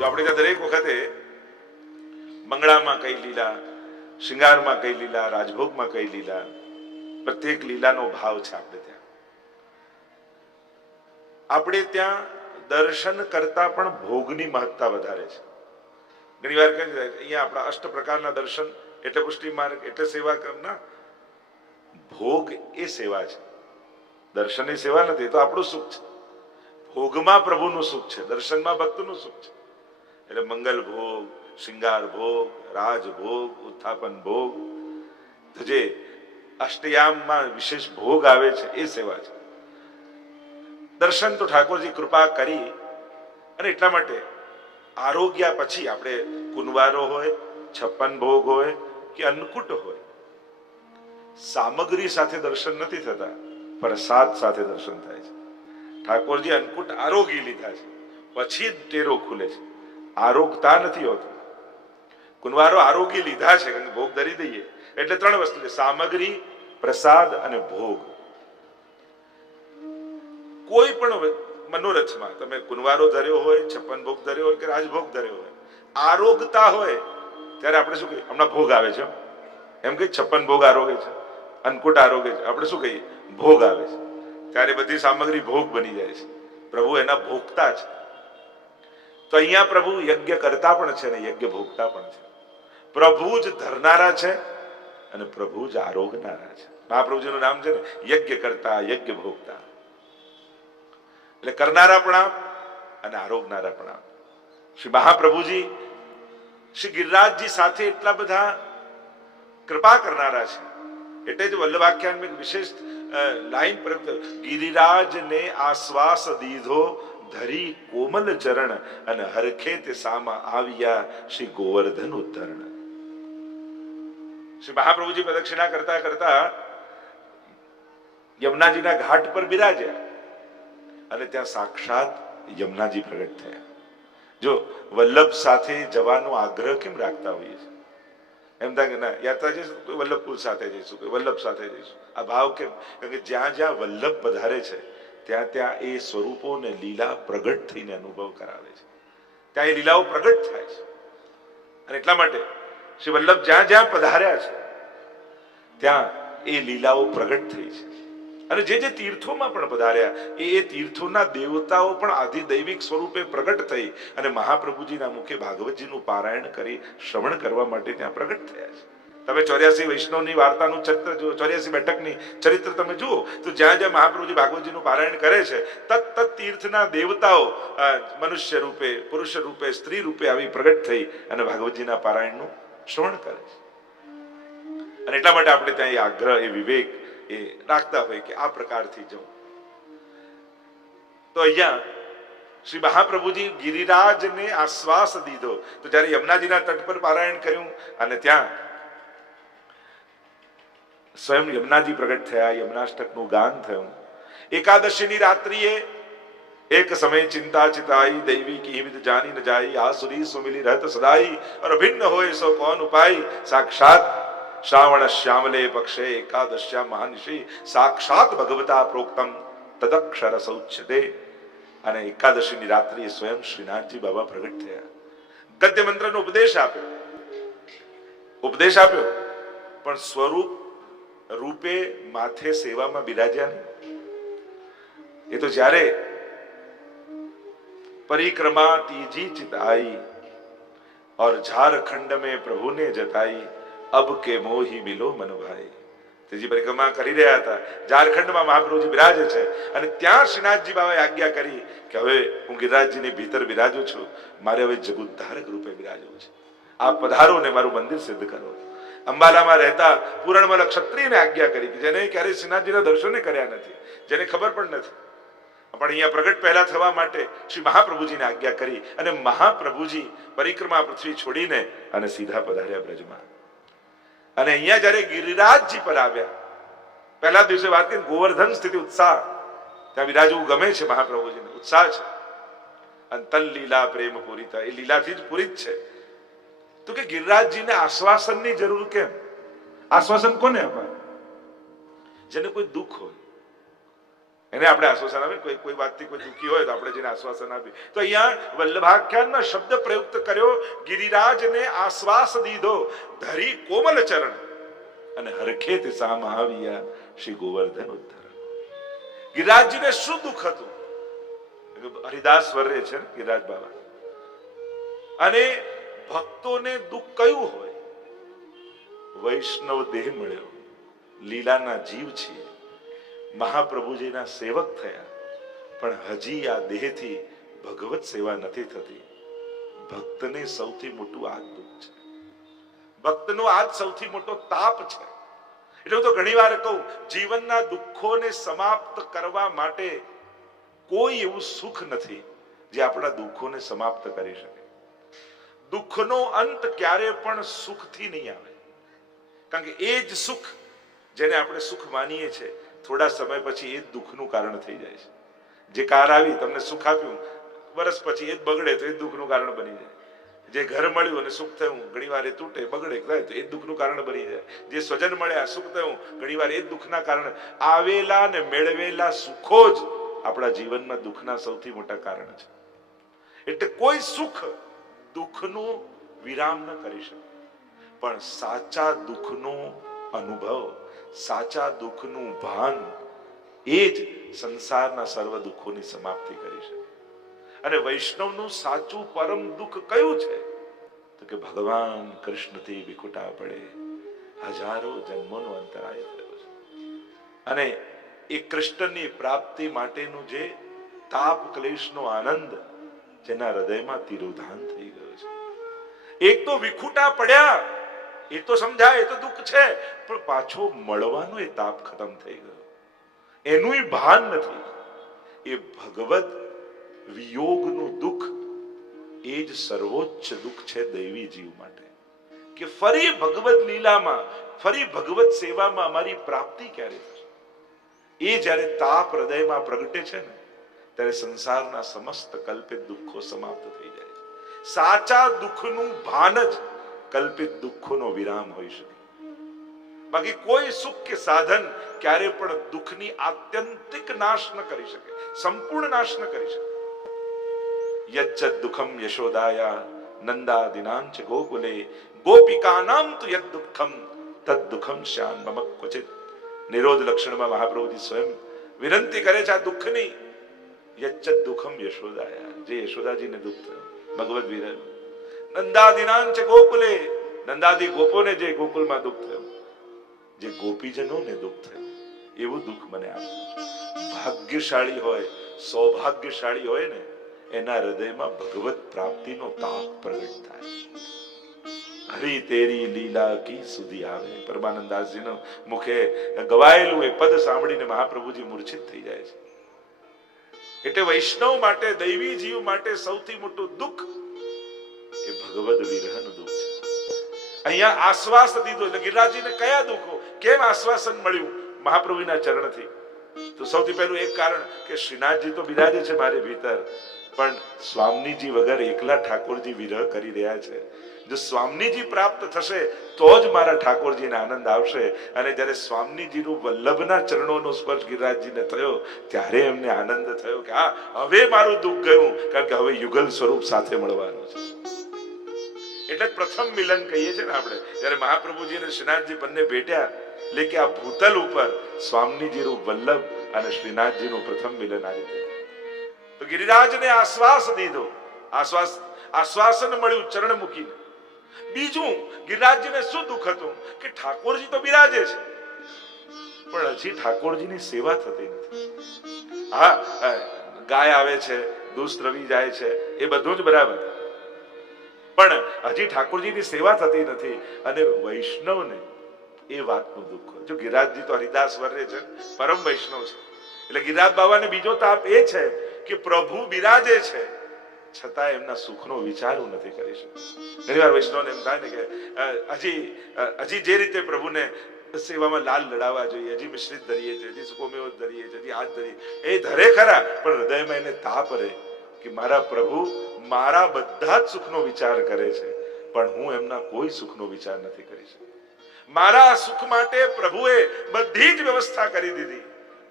જો આપણે ત્યાં દરેક વખતે મંગળામાં કઈ લીલા, શિંગારમાં કઈ લીલા, રાજભોગમાં કઈ લીલા, પ્રત્યેક લીલાનો ભાવ છે. આપણે ત્યાં દર્શન કરતા પણ ભોગની મહત્તા વધારે છે. ઘણી વાર કહે છે અહીંયા આપણા અષ્ટ પ્રકારના દર્શન એટલે પુષ્ટિ માર્ગ એટલે સેવા કરના. ભોગ એ સેવા છે, દર્શન એ સેવા નથી. એ તો આપણું સુખ છે. ભોગમાં પ્રભુનું સુખ છે, દર્શનમાં ભક્તનું સુખ છે. એટલે મંગલ ભોગ, શિંગાર ભોગ, રાજભોગ, ઉત્થાપન ભોગ, તો જે અષ્ટયામમાં વિશેષ ભોગ આવે છે એ સેવા છે. દર્શન તો ઠાકોરજી કૃપા કરી, અને એટલા માટે આરોગ્ય પછી આપણે કુંવારો હોય, 56 ભોગ હોય કે અન્નકૂટ હોય, સામગ્રી સાથે દર્શન નથી થતા, પ્રસાદ સાથે દર્શન થાય છે. ઠાકોરજી અન્નકૂટ આરોગી લીધા છે, પછી જ ટેરો ખુલે છે. આરોગતા નથી હોતું. કુંવારો આરોગી લીધા છે, કારણ કે ભોગ ધરી દઈએ એટલે 3 વસ્તુ છે: સામગ્રી, પ્રસાદ અને ભોગ. કોઈ પણ મનોરથમાં તમે કુંવારો ધર્યો હોય, 56 ભોગ ધર્યો હોય કે રાજભોગ ધર્યો હોય, આરોગતા હોય ત્યારે આપણે શું કહીએ? હમણાં ભોગ આવે છે એમ કઈ 56 ભોગ આરોગે છે, અન્નકૂટ આરોગે છે, આપણે શું કહીએ? ભોગ આવે છે. ત્યારે બધી સામગ્રી ભોગ બની જાય છે. પ્રભુ એના ભોગતા છે. તો અહીંયા પ્રભુ યજ્ઞ કરતા પણ છે ને યજ્ઞ ભોગતા પણ છે. પ્રભુ જ ધરનારા છે અને પ્રભુ જ આરોગનારા છે. મહાપ્રભુજીનું નામ છે ને યજ્ઞ કરતા, યજ્ઞ ભોગતા. એટલે કરનારા પણ આપ અને આરોગનારા પણ આપ. શ્રી મહાપ્રભુજી શ્રી ગિરિરાજજી સાથે એટલા બધા કૃપા કરનારા છે. એટલે જ વલ્લભાખ્યાન વિશેષ લાઈન પ્રયુક્ત: ગિરિરાજ ને આશ્વાસ દીધો ધરી કોમલ ચરણ, અને હરખે તે સામા આવ્યા શ્રી ગોવર્ધન ઉદ્ધરણ. શ્રી મહાપ્રભુજી પ્રદક્ષિણા કરતા કરતા યમુનાજીના ઘાટ પર બિરાજ્યા, અને ત્યાં સાક્ષાત યમુનાજી પ્રગટ થયા. જો વલ્લભ સાથે જવાનો આગ્રહ કેમ રાખતા હોઈએ છીએ? એમ થાય કે ના, યાત્રા જઈશું કોઈ વલ્લભકુલ સાથે જઈશું, કોઈ વલ્લભ સાથે જઈશું. આ ભાવ કેમ? કારણ કે જ્યાં જ્યાં વલ્લભ પધારે છે ત્યાં ત્યાં એ સ્વરૂપો ને લીલા પ્રગટ થઈને અનુભવ કરાવે છે. ત્યાં એ લીલાઓ પ્રગટ થાય છે. અને એટલા માટે શ્રી વલ્લભ જ્યાં જ્યાં પધાર્યા છે ત્યાં એ લીલાઓ પ્રગટ થઈ છે. અને જે જે તીર્થોમાં પણ પધાર્યા એ તીર્થોના દેવતાઓ પણ આધિદૈવિક સ્વરૂપે પ્રગટ થઈ અને મહાપ્રભુજીના મુખે ભાગવતજીનું પારાયણ કરી શ્રવણ કરવા માટે ત્યાં પ્રગટ થયા છે. તમે 84 વૈષ્ણવની વાર્તાનું ચરિત્ર જુઓ, 84 બેઠકની ચરિત્ર તમે જુઓ, તો જ્યાં જ્યાં મહાપ્રભુજી ભાગવતજીનું પારાયણ કરે છે તત તીર્થના દેવતાઓ મનુષ્ય રૂપે, પુરુષ રૂપે, સ્ત્રી રૂપે આવી પ્રગટ થઈ અને ભાગવતજીના પારાયણનું શ્રવણ કરે છે. અને એટલા માટે આપણે ત્યાં એ આગ્રહ, એ વિવેક એ રાખતા હોય કે આ પ્રકારથી જવું. તો અહીંયા શ્રી મહાપ્રભુજી ગિરિરાજને આશ્વાસ દીધો. તો જ્યારે યમુનાજીના તટ પર પારાયણ કર્યું અને ત્યાં સ્વયં યમુનાજી પ્રગટ થયા, યમુનાષ્ટકનું ગાન થયું. એકાદશીની રાત્રિએ એક સમય ચિંતા ચિતાઈ, દૈવી કી વિદ જાની ન જાઈ, આસુરી સુમિલી રહત સદાઈ, और भिन्न होए सो कौन उपाय. साक्षात श्रावण श्यामले पक्षे एकादश्या महानिशि, साक्षात भगवता प्रोक्तम तदक्षर सौच्यते. અને એકાદશીની રાત્રિએ સ્વયં શ્રીનાથજી બાબા પ્રગટ થયા. ગદ્ય મંત્રનો ઉપદેશ આપ્યો, પણ સ્વરૂપ રૂપે માથે સેવામાં બિરાજ્યા નહીં. એ તો જ્યારે પરિક્रमा तीजी चिताई और झारखंड में प्रभु ने जताई, अब के मोही मिलो मन भाई. ત્રીજી પરિક્રમા કરી રહ્યા હતા, ઝારખંડમાં મહાપ્રભુજી બિરાજે છે અને ત્યાં શ્રીનાથજી બાબાએ આજ્ઞા કરી કે હવે હું ગિરિરાજજીની ભીતર બિરાજું છું, મારે હવે જગુદ્ધારક રૂપે બિરાજવું છે. આપ પધારો ને મારું મંદિર સિદ્ધ કરો. અંબાલામાં રહેતા પૂરણમલ ક્ષત્રિયને આજ્ઞા કરી કે જેને ક્યારેય શ્રીનાથજીના દર્શને કર્યા નથી, જેને ખબર પણ નથી, પણ અહીંયા પ્રગટ પહેલા થવા માટે શ્રી મહાપ્રભુજીને આજ્ઞા કરી અને મહાપ્રભુજી પરિક્રમા પૃથ્વી છોડીને અને સીધા પધાર્યા બ્રજમાં. અને અહીંયા જયારે ગિરિરાજજી પર આવ્યા, પહેલા દિવસે વાત કરી ગોવર્ધન સ્થિતિ ઉત્સાહ, ત્યાં વિરાજવું ગમે છે મહાપ્રભુજીને, ઉત્સાહ છે. અને તલ લીલા પ્રેમ પૂરિતા, એ લીલાથી જ પૂરિત છે. તો કે ગિરિરાજજીને આશ્વાસનની જરૂર કેમ? આશ્વાસન કોને અપાય? જેને કોઈ દુઃખ હોય, એને આપણે આશ્વાસન આપીએ. કોઈ વાતથી કોઈ દુઃખી હોય તો આપણે જેને આશ્વાસન આપીએ. તો અહીંયા વલ્લભાખ્યાનમાં શબ્દ પ્રયુક્ત કર્યો, ગિરિરાજને આશ્વાસ દીધો ધરી કોમલ ચરણ અને હરખેત સામ આવ્યા શ્રી ગોવર્ધન ઉદ્ધરણ. ગિરિરાજજીને શું દુઃખ હતું? હરિદાસ વર્રે છે ગિરિરાજ બાબા. અને ભક્તોને દુઃખ કયું હોય? વૈષ્ણવ દેહ મળ્યો, લીલાના જીવ છીએ, મહાપ્રભુજીના સેવક થયા, પણ હજી આ દેહથી ભગવત સેવા નથી થતી. ભક્તને સૌથી મોટું આ દુઃખ છે. ભક્તનો આ સૌથી મોટો તાપ છે. એટલે હું તો ઘણી વાર કહું, જીવનના દુઃખોને સમાપ્ત કરવા માટે કોઈ એવું સુખ નથી જે આપણા દુઃખોને સમાપ્ત કરી શકે. દુઃખનો અંત ક્યારે પણ સુખથી નહીં આવે, કારણ કે એ જ સુખ જેને આપણે સુખ માનીએ છીએ, થોડા સમય પછી એ જ દુઃખનું કારણ થઈ જાય છે. જે કાર આવી તમને સુખ આપ્યું, વર્ષ પછી એ જ બગડે તો એ જ દુઃખનું કારણ બની જાય. જે ઘર મળ્યું અને સુખ થયું, ઘણી વાર એ તૂટે બગડે થાય તો એ જ દુઃખનું કારણ બની જાય. જે સ્વજન મળ્યા સુખ થયું, ઘણી વાર એ જ દુઃખના કારણ. આવેલા ને મેળવેલા સુખો જ આપણા જીવનમાં દુઃખના સૌથી મોટા કારણ છે. એટલે કોઈ સુખ દુઃખનો વિરામ ન કરી શકે, પણ સાચા દુઃખનો અનુભવ, સાચા દુઃખનું ભાન એ જ સંસારના સર્વ દુઃખોની સમાપ્તિ કરી શકે. અને વૈષ્ણવનું સાચું પરમ દુઃખ કયું છે? તો કે ભગવાન કૃષ્ણથી વિખુટા પડે હજારો જન્મોનો અંતરાય થયો છે. અને એ કૃષ્ણની પ્રાપ્તિ માટેનું જે તાપ ક્લેશનો આનંદ જેના હૃદયમાં તિરોધાન થઈ ગયો છે. એક તો વિખુટા પડ્યા એ તો સમજાય, એ તો દુઃખ છે, પણ પાછો મળવાનો એ તાપ ખતમ થઈ ગયો, એનું ભાન નથી. એ ભગવદ વિયોગનું દુઃખ એ જ સર્વોચ્ચ દુઃખ છે દૈવી જીવ માટે, કે ફરી ભગવદ લીલામાં, ફરી ભગવત સેવામાં અમારી પ્રાપ્તિ ક્યારે થશે? એ જ્યારે તાપ હૃદયમાં પ્રગટે છે ને, ત્યારે સંસારના સમસ્ત કલ્પિત દુઃખો સમાપ્ત થઈ જાય છે. સાચા દુઃખનું ભાન જ કલ્પિત દુઃખોનો વિરામ હોઈ શકે. બાકી કોઈ સુખ કે સાધન ક્યારે પણ દુઃખની આત્યંતિક નાશ ન કરી શકે, સંપૂર્ણ નાશ ન કરી શકે. યચ્ચ દુઃખમ યશોદાયા નંદાદિનાંચ ગોકુલે ગોપિકાનામ તુ યદ દુઃખમ તદ દુઃખમ શ્યાન મમ ક્વચિત. નિરોધ લક્ષણમાં મહાપ્રભુજી સ્વયં વિનંતી કરે છે આ દુઃખની. યચ્ચ દુઃખમ યશોદાયા, જે યશોદાજીને દુઃખ થયું ભગવદ વિરહ. નંદાદિનાંચ ગોકુલે, નંદાદી ગોપોને જે ગોકુલમાં દુઃખ થયું, જે ગોપીજનોને દુઃખ થયું, એવું દુઃખ મને આપજો. ભાગ્યશાળી હોય, સૌભાગ્યશાળી હોય ને, એના હૃદયમાં ભગવત પ્રાપ્તિનો તાપ પ્રગટ થાય. હરી તેરી લીલા કી સુધી આવે. પરમાનંદાસજીના મુખે ગવાયેલું એ પદ સાંભળીને મહાપ્રભુજી મૂર્છિત થઈ જાય છે. એટલે વૈષ્ણવ માટે, દૈવી જીવ માટે સૌથી મોટું દુઃખ એ ભગવદ વિરહનું દુઃખ છે. અહીંયા આશ્વાસ દીધો. એટલે ગિરિરાજજીને કયા દુઃખો, કેમ આશ્વાસન મળ્યું મહાપ્રભુના ચરણથી? તો સૌથી પહેલું એક કારણ કે શ્રીનાથજી તો બિરાજે છે મારે ભીતર, પણ સ્વામીજી વગર એકલા ઠાકોરજી વિરહ કરી રહ્યા છે. જો સ્વામીજી પ્રાપ્ત થશે તો જ મારા ઠાકોરજીને આનંદ આવશે. અને જ્યારે સ્વામીજીનું વલ્લભના ચરણોનો સ્પર્શ ગિરિરાજજીને થયો, ત્યારે એમને આનંદ થયો કે હા, હવે મારું દુઃખ ગયું, કારણ કે હવે યુગલ સ્વરૂપ સાથે મળવાનું છે. એટલે પ્રથમ મિલન કહીએ છીએ ને આપણે, જયારે મહાપ્રભુજી અને શ્રીનાથજી બંને ભેટ્યા, એટલે કે આ ભૂતલ ઉપર સ્વામીજીનું વલ્લભ અને શ્રીનાથજીનું પ્રથમ મિલન આ રીતે. તો ગિરિરાજને આશ્વાસ દીધો, આશ્વાસન મળ્યું ચરણ મૂકીને. બીજું, ગિરિરાજજીને શું દુઃખ હતું કે ઠાકોરજી તો બિરાજે છે, પણ હજી ઠાકોરજીની સેવા થતી નથી. હા, ગાય આવે છે, દૂધ રવી જાય છે, એ બધું જ બરાબર, પણ હજી ઠાકોરજીની સેવા થતી નથી. અને વૈષ્ણવને એ વાતનું દુઃખ. જો ગિરિરાજજી તો હરિદાસ વર્રે છે, પરમ વૈષ્ણવ છે, એટલે ગિરિરાજ બાબાને બીજો તાપ એ છે કે પ્રભુ બિરાજે છે, છતાં એમના સુખનો વિચાર હું નથી કરી શકતો. ઘણી વાર વૈષ્ણવને એમ થાય ને કે હજી જે રીતે પ્રભુને સેવામાં લાલ લડાવવા જોઈએ, હજી મિશ્રિત ધરીએ છે, હજી સુકોમેવ ધરીએ છે, હજી હાથ ધરીએ, એ ધરે ખરા, પણ હૃદયમાં એને તાપ રહે કે મારા પ્રભુ મારા બધા જ સુખનો વિચાર કરે છે, પણ હું એમના કોઈ સુખનો વિચાર નથી કરી શકતો. મારા સુખ માટે પ્રભુએ બધી જ વ્યવસ્થા કરી દીધી,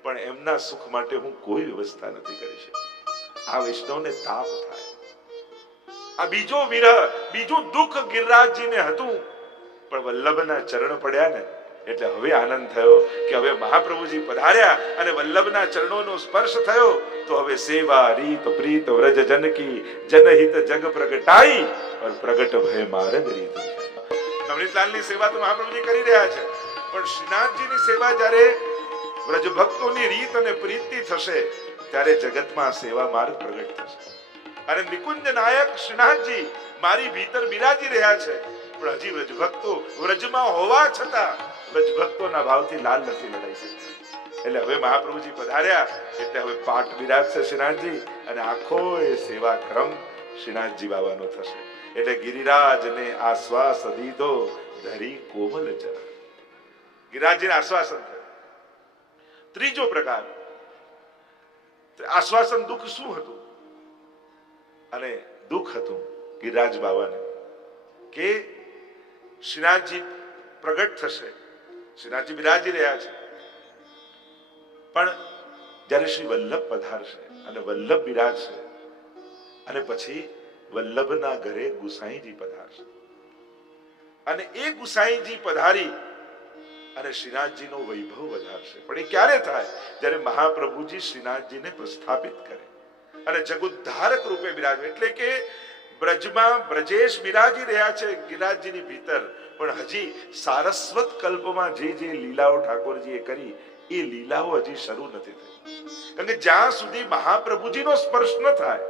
પણ એમના સુખ માટે હું કોઈ વ્યવસ્થા નથી કરી શકતી. આ વૈષ્ણવને તાપ થાય. આ બીજો વિરહ, બીજું દુઃખ ગિરિરાજજીને હતું, પણ વલ્લભના ચરણ પડ્યા ને એટલે હવે આનંદ થયો કે હવે મહાપ્રભુજી પધાર્યા અને વલ્લભના ચરણોનો સ્પર્શ થયો તો હવે સેવા રીત પ્રીત વ્રજ જનકી જનહિત જગ પ્રગટાઈ और પ્રગટ ભય માર્ગ રીત. નવનીતલાલની સેવા તો મહાપ્રભુજી કરી રહ્યા છે, પણ શ્રીનાથજીની સેવા જ્યારે વ્રજ ભક્તોની રીત અને પ્રીતિ થશે ત્યારે જગતમાં સેવા માર્ગ પ્રગટ થશે. અને નિકુંજ નાયક શ્રીનાથજી મારી ભીતર બિરાજી રહ્યા છે, પણ હજી વ્રજ ભક્તો વ્રજમાં હોવા છતાં વ્રજ ભક્તોના ભાવથી લાલ નથી લડાઈ શકતા. એટલે હવે મહાપ્રભુજી પધાર્યા એટલે હવે પાઠ બિરાજશે શ્રીનાથજી અને આખો એ સેવા ક્રમ શ્રીનાથજી બાબાનો થશે. એટલે ગિરિરાજને આશ્વાસ દીધો ધરી કોમલ ચરણ. ગિરિરાજજીને આશ્વાસન થયું. ત્રીજો પ્રકાર આશ્વાસન દુઃખ શું હતું? અને દુઃખ હતું ગિરિરાજ બાબાને કે શ્રીનાથજી પ્રગટ થશે, શ્રીનાથજી બિરાજી રહ્યા છે, પણ જ્યારે શ્રી વલ્લભ પધારશે અને વલ્લભ બિરાજશે અને પછી વલ્લભના ઘરે ગુસાઈજી પધારશે અને એ ગુસાઈજી પધારી અને શ્રીનાથજીનો વૈભવ વધારશે. પણ એ ક્યારે થાય? જ્યારે મહાપ્રભુજી શ્રીનાથજીને પ્રસ્થાપિત કરે અને જગુદ્ધારક રૂપે બિરાજે. એટલે કે બ્રજમાં બ્રજેશ બિરાજી રહ્યા છે ગિરિરાજજીની ભીતર, પણ હજી સારસ્વત કલ્પમાં જે જે લીલાઓ ઠાકોરજીએ કરી એ લીલાઓ હજી શરૂ નથી થઈ. કારણ કે જ્યાં સુધી મહાપ્રભુજીનો સ્પર્શ ન થાય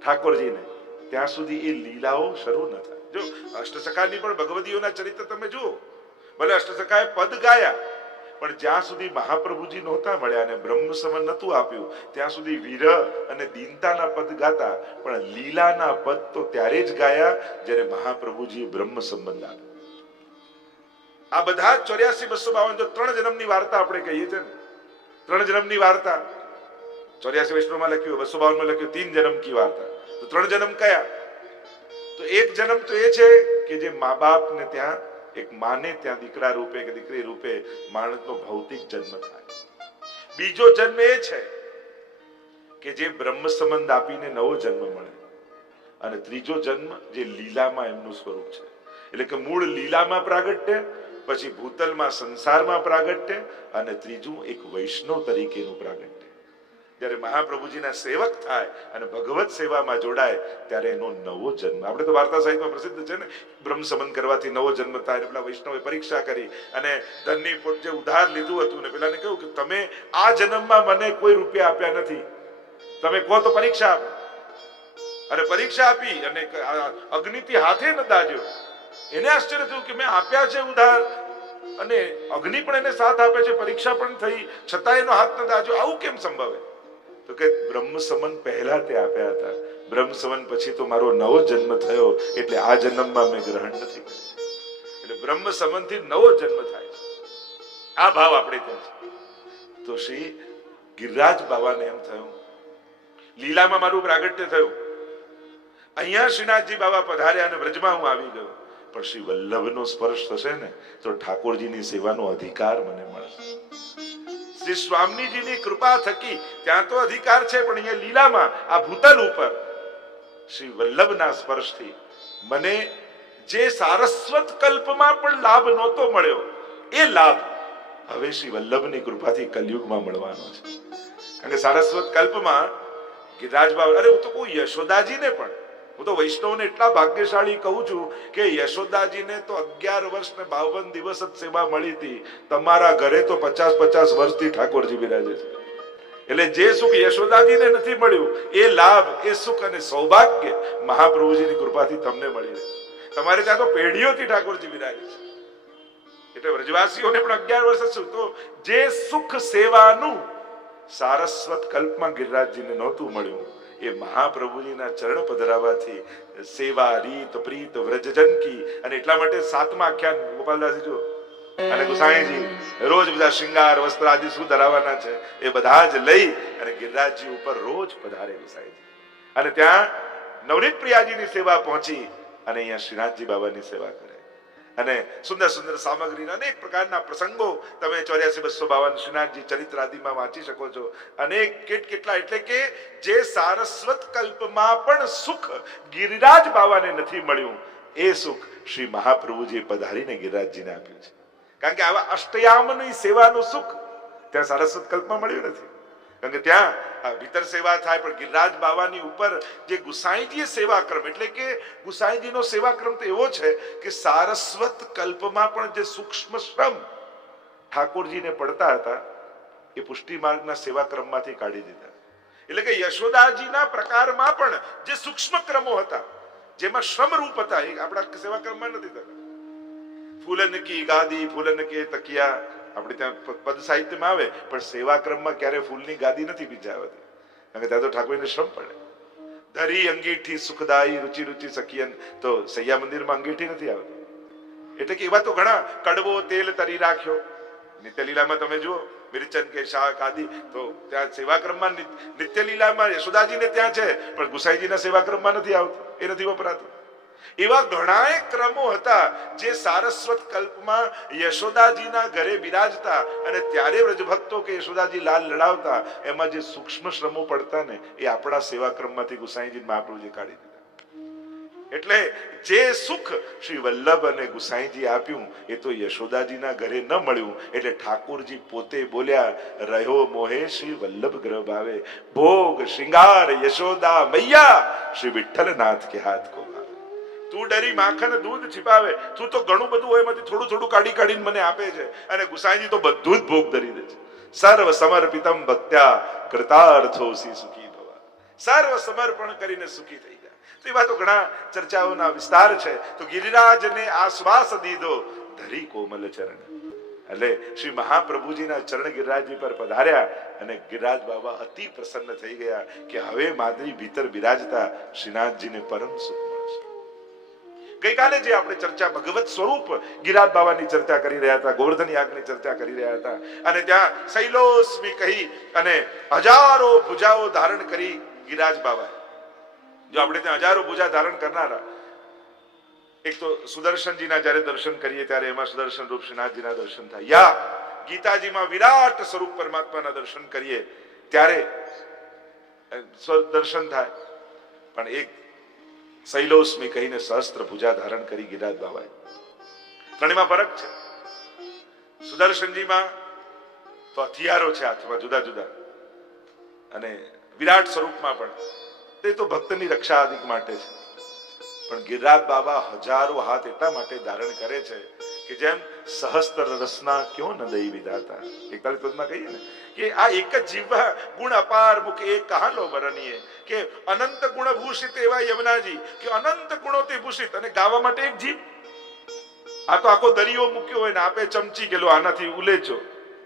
ઠાકોરજીને ત્યાં સુધી એ લીલાઓ શરૂ ન થાય. જો અષ્ટસખાની પણ ભગવદીઓના ચરિત્ર તમે જુઓ, ભલે અષ્ટસખાએ પદ ગાયા, પણ જ્યાં સુધી મહાપ્રભુજી નહોતા મળ્યા અને બ્રહ્મ સમન નતું આપ્યું ત્યાં સુધી વિરહ અને દીનતાના પદ ગાતા, પણ લીલાના પદ તો ત્યારે જ ગાયા જ્યારે મહાપ્રભુજીએ બ્રહ્મ સંબંધ આપ્યો. આ બધા 84-252 જો 3 જન્મની વાર્તા આપણે કહીએ છીએ ને, 3 જન્મની વાર્તા 84 વૈષ્ણવમાં લખ્યું, 252 માં લખ્યું 3 જન્મ કી વાર્તા. તો 3 જન્મ કયા? તો એક જન્મ તો એ છે કે જે મા બાપ ને ત્યાં એક માને ત્યાં દીકરા રૂપે કે દીકરી રૂપે માણસનો ભૌતિક જન્મ થાય. બીજો જન્મ એ છે કે જે બ્રહ્મ સંબંધ આપીને નવો જન્મ મળે, અને ત્રીજો જન્મ જે લીલામાં એમનું સ્વરૂપ છે. એટલે કે મૂળ લીલામાં પ્રાગટ્ય, પછી ભૂતલમાં સંસારમાં પ્રાગટ્ય, અને ત્રીજું એક વૈષ્ણવ તરીકેનું પ્રાગટ્ય. જ્યારે મહાપ્રભુજીના સેવક થાય અને ભગવત સેવામાં જોડાય ત્યારે એનો નવો જન્મ. આપણે તો વાર્તા સાહિત્યમાં પ્રસિદ્ધ છે ને, બ્રહ્મ સંબંધ કરવાથી નવો જન્મ થાય. પેલા વૈષ્ણવે પરીક્ષા કરી અને ધનની જે ઉધાર લીધું હતું ને પેલાને કહ્યું કે તમે આ જન્મમાં મને કોઈ રૂપિયા આપ્યા નથી, તમે કહો તો પરીક્ષા આપો. અને પરીક્ષા આપી અને અગ્નિથી હાથે ન દાજ્યો. એને આશ્ચર્ય થયું કે મેં આપ્યા છે ઉધાર અને અગ્નિ પણ એને સાથ આપે છે, પરીક્ષા પણ થઈ છતાં એનો હાથ ન દાજ્યો, આવું કેમ સંભવે? તો કે બ્રહ્મ સમન પહેલા તે આપ્યા હતા, બ્રહ્મ સમન પછી તો મારો નવો જન્મ થયો એટલે આ જન્મમાં મેં ગ્રહણ નથી કર્યું. એટલે બ્રહ્મ સમન થી નવો જન્મ થાય છે. આ ભાવ આપણે ત્યાં છે. તો શ્રી ગિરિરાજ બાબાને એમ થયું લીલામાં મારું પ્રાગટ્ય થયું, અહીંયા શ્રીનાથજી બાબા પધાર્યા અને વ્રજમાં હું આવી ગયો, પણ શ્રી વલ્લભનો સ્પર્શ થશે ને તો ઠાકોરજીની સેવાનો અધિકાર મને મળશે. શ્રી સ્વામીજીની કૃપા થકી ત્યાં તો અધિકાર છે, પણ અહીંયા લીલામાં આ ભૂતલ ઉપર શ્રી વલ્લભના સ્પર્શથી મને જે સારસ્વત કલ્પમાં પણ લાભ નહોતો મળ્યો એ લાભ હવે શ્રી વલ્લભની કૃપાથી કલયુગમાં મળવાનો છે. કારણ કે સારસ્વત કલ્પમાં ગિરિરાજ બાબા, અરે હું તો કહું યશોદાજીને પણ, હું તો વૈષ્ણવને એટલા ભાગ્યશાળી કહું છું કે યશોદાજીને તો 11 વર્ષ ને 52 દિવસ જ સેવા મળી હતી, તમારા ઘરે તો 50-50 વર્ષથી ઠાકોરજી બિરાજે છે. એટલે જે સુખ યશોદાજીને નથી મળ્યું એ લાભ, એ સુખ અને સૌભાગ્ય મહાપ્રભુજીની કૃપાથી તમને મળી રહે. તમારે ત્યાં તો પેઢીઓથી ઠાકોરજી બિરાજે છે. એટલે વ્રજવાસીઓને પણ 11 વર્ષ જ તો જે સુખ સેવાનું સારસ્વત કલ્પમાં ગિરિરાજજીને નહોતું મળ્યું એ મહાપ્રભુજીના ચરણ પધરાવાથી સેવા રીત પ્રીત વ્રજજન કી. અને એટલા માટે 7મા આખ્યાન ગોપાલદાસજી જો અને ગુસાઈજી રોજ બધા શૃંગાર વસ્ત્ર આદિ શું ધરાવવાના છે એ બધા જ લઈ અને ગિરિરાજજી ઉપર રોજ પધારે ગુસાઈજી. અને ત્યાં નવનીત પ્રિયાજીની સેવા પહોંચી અને અહીંયા શ્રીનાથજી બાબાની સેવા કરે. અને સુંદર સુંદર સામગ્રીના અનેક પ્રકારના પ્રસંગો તમે 84-252 શ્રીનાથજી ચરિત્ર આદિમાં વાંચી શકો છો. અનેક કેટલા એટલે કે જે સારસ્વત કલ્પમાં પણ સુખ ગિરિરાજ બાવાને નથી મળ્યું એ સુખ શ્રી મહાપ્રભુજીએ પધારીને ગિરિરાજજીને આપ્યું છે. કારણ કે આવા અષ્ટયામની સેવાનું સુખ ત્યાં સારસ્વત કલ્પમાં મળ્યું નથી. કારણ કે ત્યાં ભીતર સેવા થાય, પણ ગિરિરાજ બાવાની ઉપર જે ગુસાઈજીએ સેવાક્રમ એટલે કે ગુસાઈજીનો સેવાક્રમ તો એવો છે કે સારસ્વત કલ્પમાં પણ જે સૂક્ષ્મ શ્રમ ઠાકોરજીને પડતા હતા એ પુષ્ટિ માર્ગના સેવાક્રમમાંથી કાઢી દીધા. એટલે કે યશોદાજીના પ્રકારમાં પણ જે સૂક્ષ્મ ક્રમો હતા જેમાં શ્રમ રૂપ હતા એ આપણા સેવાક્રમમાં નથી થતા. ફૂલન કી ગાદી ફૂલન કે તકિયા આપણે ત્યાં પદ સાહિત્યમાં આવે, પણ સેવાક્રમમાં ક્યારે ફૂલની ગાદી નથી બીજાવતી. કારણ કે ત્યાં તો ઠાકોરને શ્રમ પડે. ધરી અંગીઠી સુખદાયી રુચિ રુચિ સખિયન, તો સૈયા મંદિરમાં અંગીઠી નથી આવતી. એટલે કે એવા તો ઘણા કડવો તેલ તરી રાખ્યો નિત્યલીલામાં તમે જુઓ મિરચન કે શાક આદિ, તો ત્યાં સેવાક્રમમાં નિત્યલીલામાં યશોદાજીને ત્યાં છે, પણ ગુસાઈજીના સેવાક્રમમાં નથી આવતું, એ નથી વપરાતું. એવા ઘણા ક્રમો હતા જે સારસ્વત કલ્પમાં યશોદાજીના ઘરે બિરાજતા અને ત્યારે વ્રજભક્તો કે યશોદાજી લાલ લડાવતા એમાં જે સૂક્ષ્મ શ્રમો પડતા ને એ આપણા સેવાક્રમમાંથી ગુસાઈજી મહાપ્રભુજી કાઢી દીધા. એટલે જે સુખ શ્રી વલ્લભ અને ગુસાઈજી આપ્યું એ તો યશોદાજીના ઘરે ન મળ્યું. એટલે ઠાકોરજી પોતે બોલ્યા, રહ્યો મોહે શ્રી વલ્લભ ગ્રહ ભાવે, ભોગ શ્રૃંગાર યશોદા મૈયા, શ્રી વિઠ્ઠલનાથ કે હાથ કો ભાવે. તું ડરી માખણ દૂધ છીપાવે, તું તો ઘણું બધું હોય એમાંથી થોડું થોડું કાઢીને મને આપે છે, અને ગુસાઈજી તો બધું જ ભોગ ધરી દે છે. સર્વ સમર્પિતમ ભક્ત્યા કૃતાર્થોસી સુખી ભવા, સર્વ સમર્પણ કરીને સુખી થઈ જાય. તો એવા તો ઘણા ચર્ચાઓના વિસ્તાર છે. તો ગિરિરાજને આશ્વાસ દીધો ધરી કોમલ ચરણ, એટલે શ્રી મહાપ્રભુજીના ચરણ ગિરિરાજજી પર પધાર્યા અને ગિરિરાજ બાબા અતિ પ્રસન્ન થઈ ગયા કે હવે માદરી ભીતર બિરાજતા શ્રીનાથજીને પરમ સુખ મળશે. ગઈકાલે જે આપણે ચર્ચા ભગવત સ્વરૂપ ગિરિરાજ બાબાની ચર્ચા કરી રહ્યા હતા, ગોવર્ધન યાગની ચર્ચા કરી રહ્યા હતા, અને ત્યાં શૈલોસ્મી કહી અને હજારો ભુજાઓ ધારણ કરી ગિરિરાજ બાબા. જો આપણે ત્યાં હજારો ભુજા ધારણ કરનારા, એક તો સુદર્શનજીના જયારે દર્શન કરીએ ત્યારે એમાં સુદર્શન રૂપ શ્રીનાથજીના દર્શન થાય, યા ગીતાજીમાં વિરાટ સ્વરૂપ પરમાત્માના દર્શન કરીએ ત્યારે દર્શન થાય. પણ એક શૈલોસ્મી કહીને સહસ્ત્ર ભુજા ધારણ કરી ગિરિરાજ બાબાએ. ત્રણેયમાં ફરક છે. સુદર્શનજીમાં તો હથિયારો છે હાથમાં જુદા જુદા, અને વિરાટ સ્વરૂપમાં પણ તે તો ભક્તની રક્ષા આદિ માટે છે. પણ ગિરિરાજ બાબા હજારો હાથ એટલા માટે ધારણ કરે છે કે જેમ સહસ્ત્ર રસના ક્યો ન દઈ વિધાતા, 41 પદમાં કહીએ ને કે આ એક જ જીવા ગુણ અપાર મુખ એક કહાલો બરનીએ, કે અનંત ગુણ ભૂષિત એવા યમુનાજી કે અનંત ગુણોથી ભૂષિત, અને ગાવા માટે એક જીવ. આ તો આખો દરિયો મૂક્યો હોય ને આપે ચમચી ગયેલો આનાથી ઉલેચો,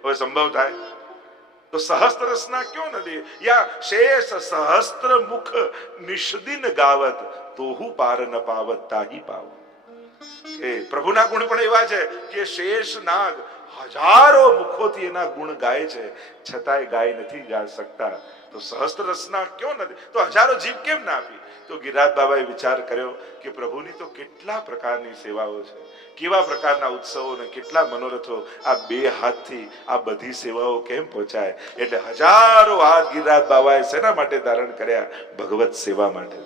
હવે સંભવ થાય? તો સહસ્ત્ર રસના ક્યો ન દે, યા શેષ સહસ્ત્ર મુખ નિષદિન ગાવત તોહુ પાર ન પાવત તાહી પાવ. કે પ્રભુના ગુણ પણ એવા છે કે શેષ નાગ હજારો મુખોથી એના ગુણ ગાય છે, છતાંય ગાય નથી જા શકતા. તો સહસ્ત્ર રસના ક્યો નથી, તો હજારો જીવ કેમ ના આપી? તો ગિરિરાજ બાબાએ વિચાર કર્યો કે પ્રભુની તો કેટલા પ્રકારની સેવાઓ છે, કેવા પ્રકારના ઉત્સવો ને કેટલા મનોરથો, આ બે હાથથી આ બધી સેવાઓ કેમ પહોંચાય? એટલે હજારો હાથ ગિરિરાજ બાબાએ શેના માટે ધારણ કર્યા? ભગવત સેવા માટે.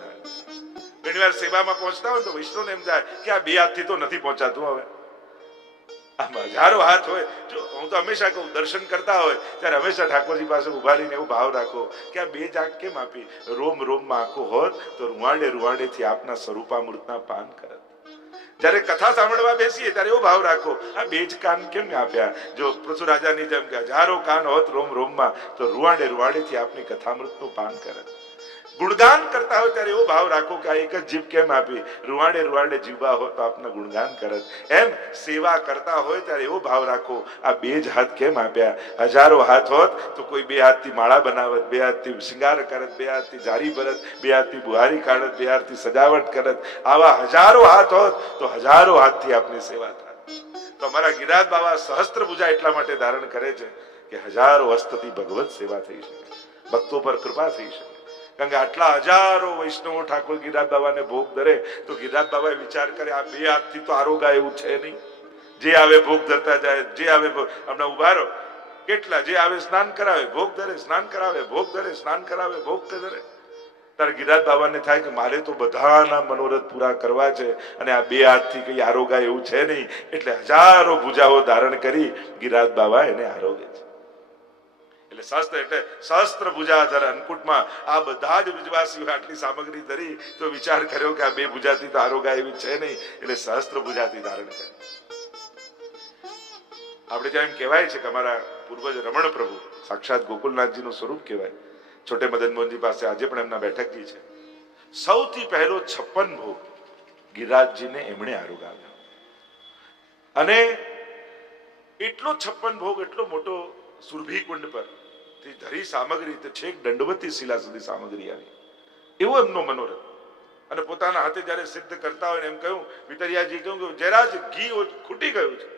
ઘણી વાર સેવામાં પહોંચતા હોય તો વૈષ્ણવને એમ થાય કે આ બે હાથથી તો નથી પહોંચાતું, હવે આમાં હજારો હાથ હોય. જો હું તો હંમેશા કહું, દર્શન કરતા હોય ત્યારે હંમેશા ઠાકોરજી પાસે ઉભા રહીને એવું ભાવ રાખો કે આ બે જાગ કેમ આપી? રોમ રોમમાં આંખો હોત તો રૂવાડે રૂવાડેથી આપના સ્વરૂપામૃતના પાન કરત. જયારે કથા સાંભળવા બેસીએ ત્યારે એવો ભાવ રાખો, આ બે જ કાન કેમ આપ્યા? જો પૃથ્વીરાજાની જેમ કે હજારો કાન હોત રોમ રોમમાં તો રૂવાડે રૂવાડેથી આપની કથામૃતનું પાન કરત. ગુણગાન કરતા હોય ત્યારે એવો ભાવ રાખો કે આ એક જ જીભ કેમ આપી? રૂવાડે રૂવાડે જીવવા હોય તો આપને ગુણગાન કરત. એમ સેવા કરતા હોય ત્યારે એવો ભાવ રાખો, આ બે જ હાથ કેમ આપ્યા? હજારો હાથ હોત તો કોઈ બે હાથથી માળા બનાવત, બે હાથથી શિંગાર કરત, બે હાથથી જારી ભરત, બે હાથથી બુહારી કાઢત, બે હાથથી સજાવટ કરત. આવા હજારો હાથ હોત તો હજારો હાથથી આપની સેવા થાય. તો અમારા ગિરિરાજ બાબા સહસ્ત્ર ભુજા એટલા માટે ધારણ કરે છે કે હજારો હસ્તથી ભગવત સેવા થઈ શકે, ભક્તો પર કૃપા થઈ શકે. કારણ કે આટલા હજારો વૈષ્ણવો ઠાકોર ગિરિરાજ બાબાને ભોગ ધરે તો ગિરિરાજ બાબાએ વિચાર કરે આ બે હાથથી તો આરોગા એવું છે નહીં. જે આવે ભોગ ધરતા જાય, જે આવે હમણાં ઉભા રહો, કેટલા જે આવે સ્નાન કરાવે, ભોગ ધરે, સ્નાન કરાવે, ભોગ ધરે, સ્નાન કરાવે, ભોગ ધરે. ત્યારે ગિરિરાજ બાબાને થાય કે મારે તો બધાના મનોરથ પૂરા કરવા છે અને આ બે હાથથી કઈ આરોગાય એવું છે નહીં. એટલે હજારો ભુજાઓ ધારણ કરી ગિરિરાજ બાબા એને આરોગે છે. એટલે સહસ્ત્ર ભુજાધર અન્નકૂટમાં આ બધા જ વિજવાસીઓ આટલી સામગ્રી ધરી તો વિચાર કર્યો કે આ બે ભુજાથી તો આરોગાય એવી છે નહીં. એટલે સહસ્ત્ર ભુજાથી ધારણ કરે. આપણે ત્યાં એમ કહેવાય છે કે અમારા પૂર્વજ રમણ પ્રભુ સાક્ષાત ગોકુલનાથજીનું સ્વરૂપ કહેવાય. છોટે મદન મોહનજી પાસે આજે પણ એમના બેઠકજી છે. સૌથી પહેલો 56 ભોગ ગિરિરાજજીને એમણે આરોગાવ્યો અને એટલો 56 ભોગ એટલો મોટો સુરભી કુંડ પર થી ધરી સામગ્રી તે છેક દંડવતી શિલા સુધી સામગ્રી આવી. એવો એમનો મનોરથ. અને પોતાના હાથે જયારે સિદ્ધ કરતા હોય એમ કહ્યું, વિતરિયાજી કહ્યું કે જરાજ ઘી ખૂટી ગયું છે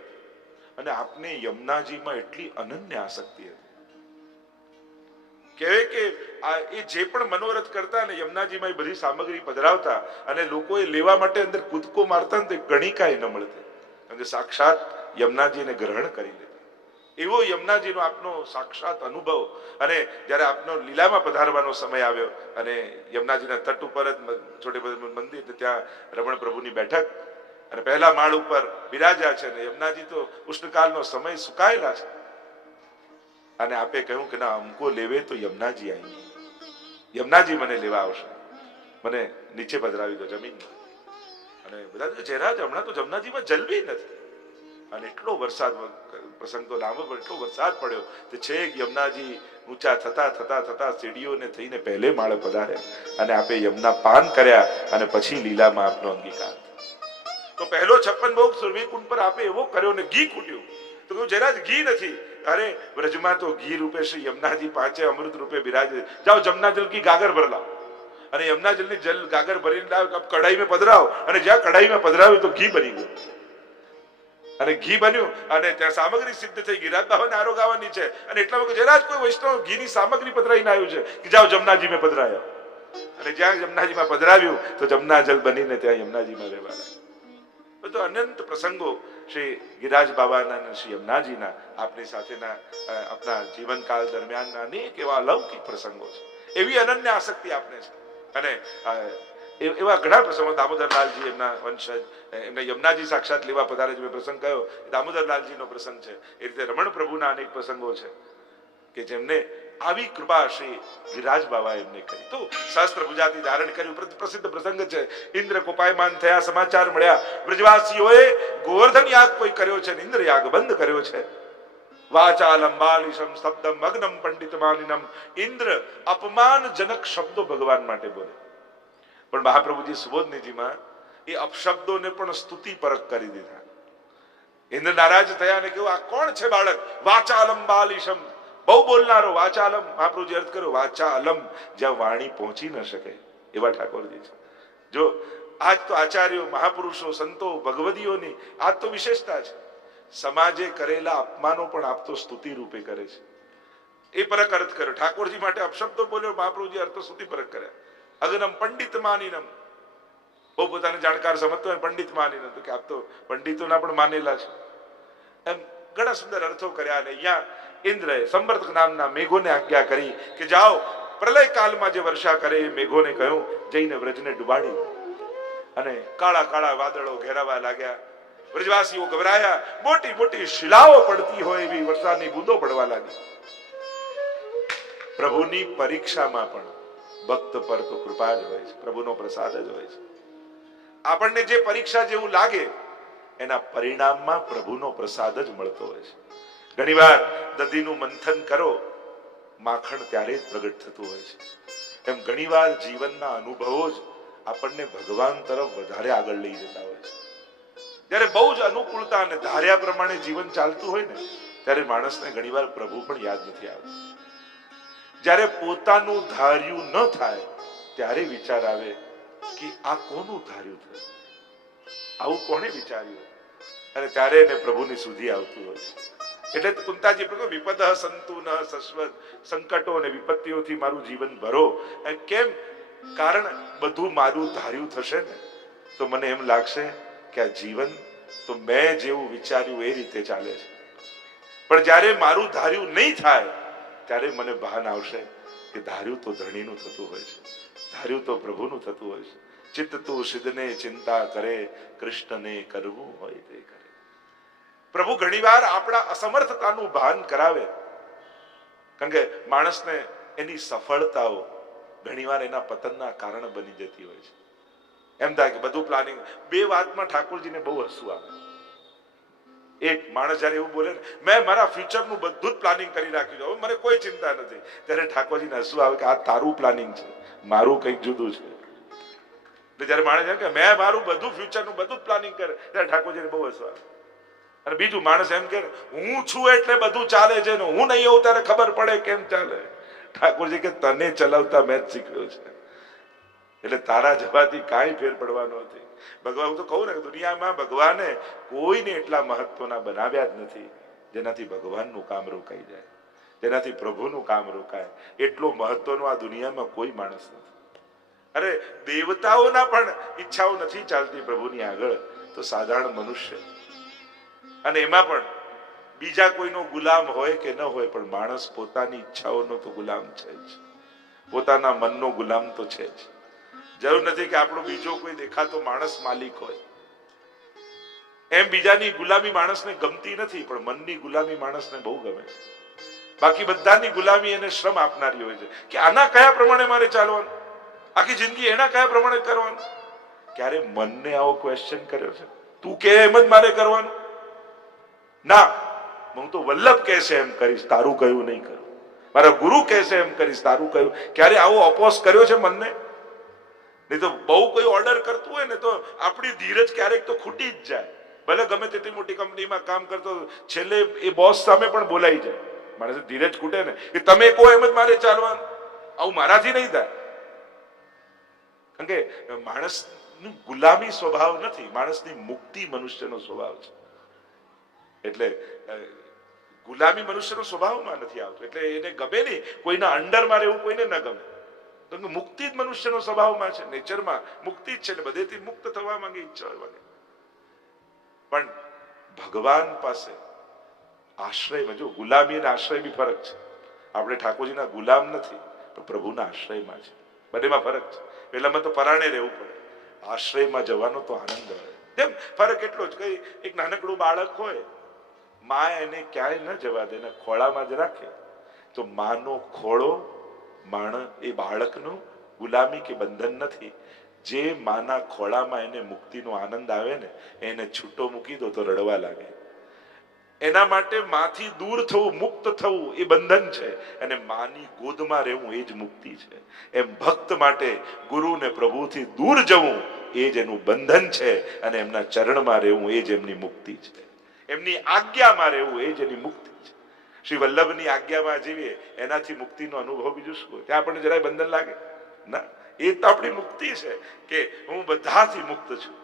અને આપને યમુનાજીમાં એટલી અનન્ય આસક્તિ હતી કહેવાય કે એ જે પણ મનોરથ કરતા ને યમુનાજીમાં બધી સામગ્રી પધરાવતા અને લોકોએ લેવા માટે અંદર કૂદકો મારતા ને તે ગણિકાએ ન મળતી. કારણ કે સાક્ષાત યમુનાજીને ગ્રહણ કરી લેતા. એવો યમુનાજીનો આપનો સાક્ષાત અનુભવ. અને જયારે આપનો લીલામાં પધારવાનો સમય આવ્યો અને યમુનાજીના તટ ઉપર જ છોટે મંદિર, ત્યાં રમણ પ્રભુની બેઠક અને પહેલા માળ ઉપર બિરાજ્યા છે ને યમુનાજી તો ઉષ્ણકાળનો સમય સુકાયેલા છે. અને આપે કહ્યું કે ના, અમકો લેવે તો યમુનાજી આવી, યમુનાજી મને લેવા આવશે, મને નીચે પધરાવી દો જમીનમાં. અને બધા જયરાજ હમણાં તો યમુનાજીમાં જલવી નથી. અને એટલો વરસાદ, પ્રસંગ તો લાંબો પણ એટલો વરસાદ પડ્યો કે છેક યમુનાજી ઊંચા થતા થતા થતા સીડીઓને થઈને પહેલે માળે પધાર્યા અને આપે યમુના પાન કર્યા અને પછી લીલામાં આપનો અંગીકાર. તો પહેલો 56 ભોગ સુરભી કુંડ પર આપે એવો કર્યો ને ઘી ખૂટ્યું. તો કહ્યું જરા જ ઘી નથી. અરે વ્રજમાં તો ઘી રૂપે શ્રી યમુનાજી પાંચે અમૃત રૂપે બિરાજે. જાઓ જમના જલ કી ગાગર ભર લાવો અને યમુના જલની જલ ગાગર ભરીને લાવો, કઢાઈ में પધરાવો. અને જ્યાં કઢાઈમાં પધરાવ્યું તો ઘી બની ગયું અને ઘી બન્યું અને ત્યાં સામગ્રી સિદ્ધ થઈ. ગિરિરાજ બાબાને આરોગાવાની છે અને એટલા વખત જરા જ કોઈ વૈષ્ણવ ઘીની સામગ્રી પધરાઈને આવ્યું છે કે જાઓ જમનાજીમાં પધરાયો. અને જ્યાં જમનાજીમાં પધરાવ્યું તો જમના જલ બનીને ત્યાં યમુનાજીમાં રહેવા લાગ્યું. તો અનંત પ્રસંગો શ્રી ગિરિરાજ બાબાના અને શ્રી યમુનાજીના આપણી સાથેના આપણા જીવનકાળ દરમિયાનના અનેક એવા અલૌકિક પ્રસંગો છે. એવી અનન્ય આસક્તિ આપને છે. અને એવા ઘણા પ્રસંગો, દામોદરલાલજી એમના વંશજ, એમને યમુનાજી સાક્ષાત લેવા પધારે છે. મેં પ્રસંગ કયો દામોદરલાલજીનો પ્રસંગ છે. એ રીતે રમણ પ્રભુના અનેક પ્રસંગો છે કે જેમને આવી કૃપા શ્રી ગિરિરાજ બાબા એમને કરી. તો શાસ્ત્ર ભુજાથી ધારણ કર્યું. પ્રસિદ્ધ પ્રસંગ છે. ઇન્દ્ર કોપાયમાન થયા, સમાચાર મળ્યા વ્રજવાસીઓએ ગોવર્ધન યાગ કોઈ કર્યો છે, ઇન્દ્ર યાગ બંધ કર્યો છે. વાચાલમ બાલિશમ સ્તબ્ધમ મગ્નમ પંડિત માલિનમ. ઇન્દ્ર અપમાનજનક શબ્દો ભગવાન માટે બોલે, પણ મહાપ્રભુજી સુબોધનીજીમાં એ અપશબ્દોને પણ સ્તુતિ પરક કરી દીધા. ઇન્દ્ર નારાજ થયા અને કહ્યું આ કોણ છે બાળક? વાચાલમ બાલિશમ, બહુ બોલનારો. વાચાલમ, મહાપ્રભુજી અર્થ કર્યો વાચાલમ, જ્યાં વાણી પહોંચી ન શકે એવા ઠાકોરજી છે. જો આજ તો આચાર્યો, મહાપુરુષો, સંતો, ભગવદીઓની આજ તો વિશેષતા છે. સમાજે કરેલા અપમાનો પણ આપ તો સ્તુતિ રૂપે કરે છે. એ પરક અર્થ કર્યો. ઠાકોરજી માટે અપશબ્દો બોલ્યો, મહાપ્રભુજી અર્થ સ્તુતિ પરક કર્યા. અગ્નમ પંડિત માનિનમ, બહુ પોતાને જાણકાર સમજતો હોય પંડિત માનિનમ, તો કે આપ તો પંડિતોના પણ માનેલા છે. એમ ઘણા સુંદર અર્થો કર્યા. અને અહીંયા ઇન્દ્રએ સંવર્તક નામના મેઘોને આજ્ઞા કરી કે જાઓ પ્રલય કાળમાં જે વર્ષા કરે એ મેઘોને કહ્યું જઈને વ્રજને ડુબાડી. અને કાળા કાળા વાદળો ઘેરાવા લાગ્યા. વ્રજવાસીઓ ગભરાયા. મોટી મોટી શિલાઓ પડતી હોય એવી વરસાદની બૂંદો પડવા લાગી. પ્રભુની પરીક્ષામાં પણ ભક્ત પર તો કૃપા જ હોય છે, પ્રભુનો પ્રસાદ જ હોય છે. આપણને જે પરીક્ષા જેવું લાગે એના પરિણામમાં પ્રભુનો પ્રસાદ જ મળતો હોય છે. ઘણીવાર દધીનું મંથન કરો, માખણ ત્યારે જ પ્રગટ થતું હોય છે. એમ ઘણીવાર જીવનના અનુભવો જ આપણને ભગવાન તરફ વધારે આગળ લઈ જતા હોય છે. જ્યારે બહુ જ અનુકૂળતા અને ધાર્યા પ્રમાણે જીવન ચાલતું હોય ને ત્યારે માણસને ઘણીવાર પ્રભુ પણ યાદ નથી આવતું. જ્યારે પોતાનું ધાર્યું ન થાય ત્યારે વિચાર આવે કે આ કોનું ધાર્યું થયું, આવું કોણે વિચાર્યું, અને ત્યારે એને પ્રભુની સુધી આવતું હોય છે. એટલે કુંતાજી વિપદ સંતુ ન સશ્વત સંકટો અને વિપત્તિઓથી મારું જીવન ભરો. કેમ? કારણ બધું મારું ધાર્યું થશે ને તો મને એમ લાગશે કે આ જીવન તો મેં જેવું વિચાર્યું એ રીતે ચાલે છે. પણ જ્યારે મારું ધાર્યું નહીં થાય ત્યારે મને ભાન આવશે કે ધાર્યું તો ધણીનું થતું હોય છે, ધાર્યું તો પ્રભુનું થતું હોય છે. ચિત્ત તું સિદ્ધને ચિંતા કરે, કૃષ્ણને કરવું હોય તે કરે. પ્રભુ ઘણીવાર આપણા અસમર્થતાનું ભાન કરાવે, કારણ કે માણસને એની સફળતાઓ ઘણીવાર એના પતનના કારણ બની જતી હોય છે. એમ થાય કે બધું પ્લાનિંગ. બે વાતમાં ઠાકોરજીને બહુ હસવું આવે. એક માણસ જયારે એવું બોલે ને, મેં મારા ફ્યુચરનું બધું જ પ્લાનિંગ કરી રાખ્યું છે, મને કોઈ ચિંતા નથી, ત્યારે ઠાકોરજીને હસવું આવે કે આ તારું પ્લાનિંગ છે, મારું કંઈક જુદું છે. જયારે માણસ એમ કે મેં મારું બધું ફ્યુચરનું બધું જ પ્લાનિંગ કરે, ત્યારે ઠાકોરજીને બહુ હસવું આવે. અને બીજું માણસ એમ કે હું છું એટલે બધું ચાલે છે ને હું નહીં હોઉં ત્યારે ખબર પડે કેમ ચાલે. ઠાકોરજી કે તને ચલાવતા મેં જ શીખ્યો છે, એટલે તારા જવાથી કાંઈ ફેર પડવાનો નથી. ભગવાન, હું તો કહું ને, દુનિયામાં ભગવાને કોઈને એટલા મહત્વના બનાવ્યા જ નથી જેનાથી ભગવાનનું કામ રોકાઈ જાય, જેનાથી પ્રભુનું કામ રોકાય. એટલો મહત્વનો આ દુનિયામાં કોઈ માણસ નથી. અરે દેવતાઓના પણ ઈચ્છાઓ નથી ચાલતી પ્રભુની આગળ, તો સાધારણ મનુષ્ય, અને એમાં પણ બીજા કોઈનો ગુલામ હોય કે ન હોય, પણ માણસ પોતાની ઈચ્છાઓનો તો ગુલામ છે જ, પોતાના મનનો ગુલામ તો છે જ. જરૂર નથી કે આપણો બીજો કોઈ દેખાતો માણસ માલિક હોય. એમ બીજાની ગુલામી માણસને ગમતી નથી, પણ મનની ગુલામી માણસને બહુ ગમે. બાકી બધાની ગુલામી એને શ્રમ આપનારી હોય છે કે આના કયા પ્રમાણે મારે ચાલવાનું, આખી જિંદગી એના કયા પ્રમાણે કરવાનું. ક્યારે મનને આવો ક્વેશ્ચન કર્યો છે? તું કે એમ જ મારે કરવાનું? ના, હું તો વલ્લભ કહેશે એમ કરીશ, તારું કહ્યું નહીં કરું. મારા ગુરુ કહેશે એમ કરીશ, તારું કહ્યું. ક્યારે આવો અપોઝ કર્યો છે મનને? નહીં તો બહુ કોઈ ઓર્ડર કરતું હોય ને તો આપણી ધીરજ ક્યારેક તો ખૂટી જ જાય. ભલે ગમે તેટલી મોટી કંપનીમાં કામ કરતો, છેલ્લે એ બોસ સામે પણ બોલાઈ જાય. માણસ ધીરજ ખૂટે ને કે તમે કહો એમ જ મારે ચાલવાનું, આવું મારાથી નહીં થાય. કારણ કે માણસની ગુલામી સ્વભાવ નથી, માણસની મુક્તિ મનુષ્યનો સ્વભાવ છે. એટલે ગુલામી મનુષ્યનો સ્વભાવમાં નથી આવતો, એટલે એને ગમે નહીં કોઈના અંડરમાં રહેવું, કોઈને ન ગમે. મુક્તિ જ મનુષ્યનો સ્વભાવમાં છે, નેચરમાં મુક્તિ જ છે, એટલે બધેથી મુક્ત થવા માંગે, ઈચ્છા માંગે. પણ ભગવાન પાસે આશ્રયમાં, જો ગુલામી અને આશ્રય બી ફરક છે. આપણે ઠાકોરજીના ગુલામ નથી, પણ પ્રભુના આશ્રયમાં છે. બંનેમાં ફરક છે. પહેલામાં તો પરાણે રહેવું પડે, આશ્રયમાં જવાનો તો આનંદ હોય. કેમ? ફરક એટલો જ, કઈ એક નાનકડું બાળક હોય, માં એને ક્યાંય ન જવા દે, એના ખોળામાં જ રાખે, તો માનો ખોળો એ બાળકનું ગુલામી કે બંધન નથી. જે માના ખોળામાં એને મુક્તિનો આનંદ આવે ને, એને છૂટો મૂકી દો તો રડવા લાગે. એના માટે માથી દૂર થવું, મુક્ત થવું એ બંધન છે, અને માની ગોદમાં રહેવું એ જ મુક્તિ છે. એમ ભક્ત માટે ગુરુ ને પ્રભુથી દૂર જવું એ જ એનું બંધન છે, અને એમના ચરણમાં રહેવું એ જ એમની મુક્તિ છે. એમની આજ્ઞામાં રહેવું એ જ એની મુક્તિ છે. શ્રી વલ્લભની આજ્ઞામાં જીવીએ એનાથી મુક્તિનો અનુભવ બીજું શું? ત્યાં આપણને જરાય બંધન લાગે ના? એ તો આપણી મુક્તિ છે કે હું બધાથી મુક્ત છું.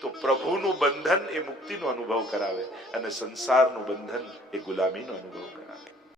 તો પ્રભુનું બંધન એ મુક્તિનો અનુભવ કરાવે, અને સંસારનું બંધન એ ગુલામીનો અનુભવ કરાવે.